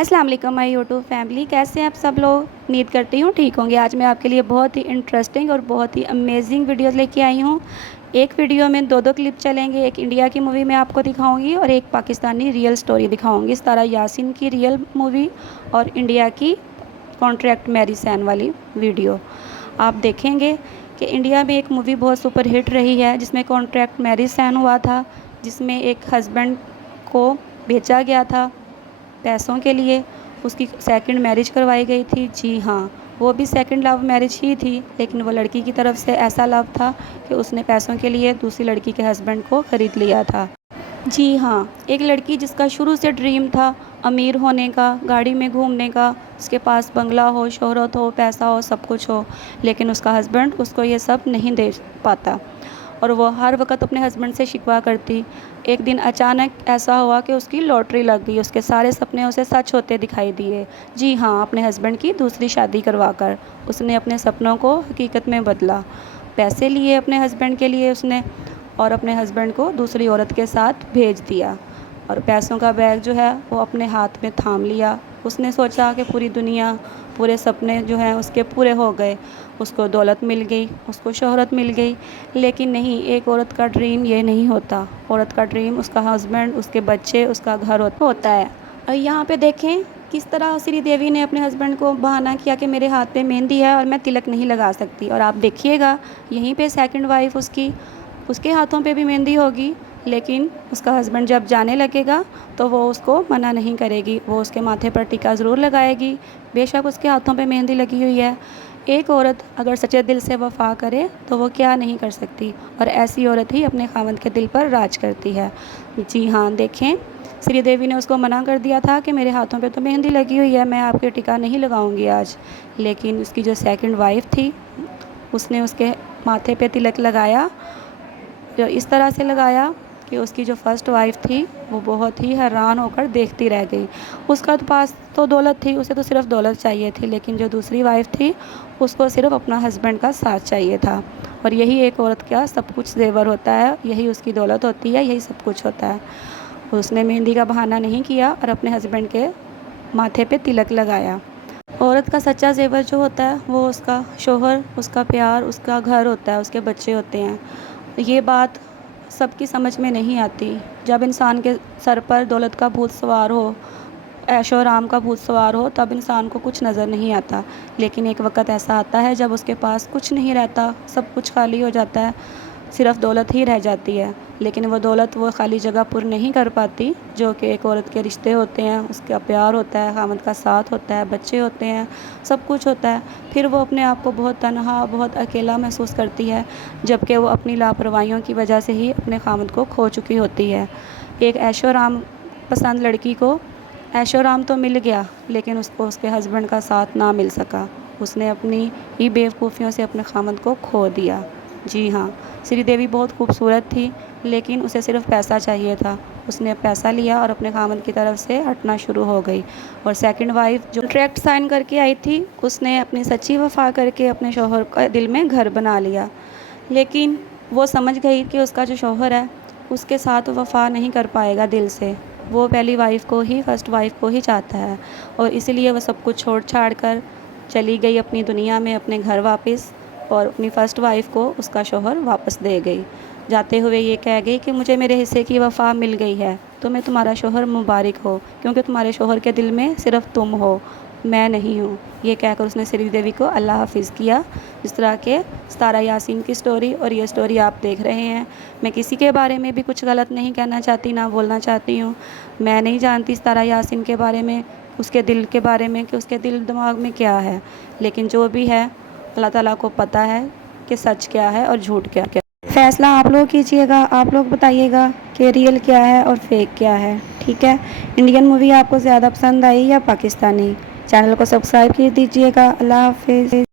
हाय अस्सलाम वालेकुम my YouTube family, कैसे हैं आप सब लोग। उम्मीद करती हूँ ठीक होंगे। आज मैं आपके लिए बहुत ही इंटरेस्टिंग और बहुत ही अमेजिंग वीडियोस लेके आई हूँ। एक वीडियो में दो क्लिप चलेंगे। एक इंडिया की मूवी मैं आपको दिखाऊंगी और एक पाकिस्तानी रियल स्टोरी दिखाऊंगी। सितारा यासीन की रियल मूवी और इंडिया की कॉन्ट्रैक्ट मैरिज सैन वाली वीडियो आप देखेंगे कि इंडिया में एक मूवी बहुत सुपर हिट रही है जिसमें कॉन्ट्रैक्ट मैरिज साइन हुआ था, जिसमें एक हस्बैंड को बेचा गया था पैसों के लिए। उसकी सेकंड मैरिज करवाई गई थी। जी हाँ, वो भी सेकंड लव मैरिज ही थी, लेकिन वो लड़की की तरफ से ऐसा लव था कि उसने पैसों के लिए दूसरी लड़की के हस्बैंड को ख़रीद लिया था। जी हाँ, एक लड़की जिसका शुरू से ड्रीम था अमीर होने का, गाड़ी में घूमने का, उसके पास बंगला हो, शोहरत हो, पैसा हो, सब कुछ हो, लेकिन उसका हस्बैंड उसको ये सब नहीं दे पाता और वो हर वक्त अपने हस्बैंड से शिकवा करती। एक दिन अचानक ऐसा हुआ कि उसकी लॉटरी लग गई। उसके सारे सपने उसे सच होते दिखाई दिए। जी हाँ, अपने हस्बैंड की दूसरी शादी करवाकर उसने अपने सपनों को हकीकत में बदला। पैसे लिए अपने हस्बैंड के लिए उसने और अपने हस्बैंड को दूसरी औरत के साथ भेज दिया और पैसों का बैग जो है वो अपने हाथ में थाम लिया। उसने सोचा कि पूरी दुनिया, पूरे सपने जो हैं उसके पूरे हो गए। उसको दौलत मिल गई, उसको शोहरत मिल गई, लेकिन नहीं, एक औरत का ड्रीम ये नहीं होता। औरत का ड्रीम उसका हस्बैंड, उसके बच्चे, उसका घर होता है। और यहाँ पे देखें किस तरह श्रीदेवी ने अपने हस्बैंड को बहाना किया कि मेरे हाथ पे मेहंदी है और मैं तिलक नहीं लगा सकती। और आप देखिएगा यहीं पे सेकंड वाइफ उसके हाथों पे भी मेहंदी होगी, लेकिन उसका हस्बैंड जब जाने लगेगा तो वो उसको मना नहीं करेगी। वो उसके माथे पर टीका ज़रूर लगाएगी, बेशक उसके हाथों पे मेहंदी लगी हुई है। एक औरत अगर सच्चे दिल से वफ़ा करे तो वो क्या नहीं कर सकती, और ऐसी औरत ही अपने खावंद के दिल पर राज करती है। जी हाँ, देखें श्रीदेवी ने उसको मना कर दिया था कि मेरे हाथों पे तो मेहंदी लगी हुई है, मैं आपके टीका नहीं लगाऊंगी आज, लेकिन उसकी जो सेकंड वाइफ थी उसने उसके माथे पे तिलक लगाया। जो इस तरह से लगाया कि उसकी जो फर्स्ट वाइफ थी वो बहुत ही हैरान होकर देखती रह गई। उसका तो पास तो दौलत थी, उसे तो सिर्फ दौलत चाहिए थी, लेकिन जो दूसरी वाइफ थी उसको सिर्फ अपना हस्बैंड का साथ चाहिए था। और यही एक औरत का सब कुछ जेवर होता है, यही उसकी दौलत होती है, यही सब कुछ होता है। उसने मेहंदी का बहाना नहीं किया और अपने हस्बैंड के माथे पे तिलक लगाया। औरत का सच्चा जेवर जो होता है वो उसका शोहर, उसका प्यार, उसका घर होता है, उसके बच्चे होते हैं। ये बात सबकी समझ में नहीं आती। जब इंसान के सर पर दौलत का भूत सवार हो, ऐशो आराम का भूत सवार हो, तब इंसान को कुछ नज़र नहीं आता। लेकिन एक वक्त ऐसा आता है जब उसके पास कुछ नहीं रहता, सब कुछ खाली हो जाता है, सिर्फ दौलत ही रह जाती है। लेकिन वो दौलत वो खाली जगह पुर नहीं कर पाती जो कि एक औरत के रिश्ते होते हैं, उसका प्यार होता है, खामद का साथ होता है, बच्चे होते हैं, सब कुछ होता है। फिर वो अपने आप को बहुत तन्हा, बहुत अकेला महसूस करती है, जबकि वो अपनी लापरवाहियों की वजह से ही अपने खामद को खो चुकी होती है। एक ऐशो आराम पसंद लड़की को ऐशो आराम तो मिल गया, लेकिन उसको उसके हस्बैंड का साथ ना मिल सका। उसने अपनी ही बेवकूफ़ियों से अपने खामद को खो दिया। जी हाँ, श्रीदेवी बहुत खूबसूरत थी, लेकिन उसे सिर्फ पैसा चाहिए था। उसने पैसा लिया और अपने खामद की तरफ से हटना शुरू हो गई। और सेकंड वाइफ जो कॉन्ट्रैक्ट साइन करके आई थी उसने अपनी सच्ची वफा करके अपने शोहर का दिल में घर बना लिया। लेकिन वो समझ गई कि उसका जो शोहर है उसके साथ वफा नहीं कर पाएगा दिल से। वो पहली वाइफ को ही, फर्स्ट वाइफ को ही चाहता है, और इसलिए वह सब कुछ छोड़ छाड़ कर चली गई अपनी दुनिया में, अपने घर वापस, और अपनी फ़र्स्ट वाइफ को उसका शोहर वापस दे गई। जाते हुए ये कह गई कि मुझे मेरे हिस्से की वफ़ा मिल गई है, तो मैं तुम्हारा शोहर मुबारक हो, क्योंकि तुम्हारे शोहर के दिल में सिर्फ तुम हो, मैं नहीं हूँ। ये कहकर उसने श्रीदेवी को अल्लाह हाफिज़ किया। जिस तरह के सितारा यासीन की स्टोरी और ये स्टोरी आप देख रहे हैं। मैं किसी के बारे में भी कुछ गलत नहीं कहना चाहती, ना बोलना चाहती हूँ। मैं नहीं जानती सितारा यासीन के बारे में, उसके दिल के बारे में, कि उसके दिल दिमाग में क्या है, लेकिन जो भी है अल्लाह ताला को पता है कि सच क्या है और झूठ क्या क्या। फ़ैसला आप लोग कीजिएगा, आप लोग बताइएगा कि रियल क्या है और फेक क्या है। ठीक है, इंडियन मूवी आपको ज़्यादा पसंद आई या पाकिस्तानी। चैनल को सब्सक्राइब कर दीजिएगा। अल्लाह हाफिज़।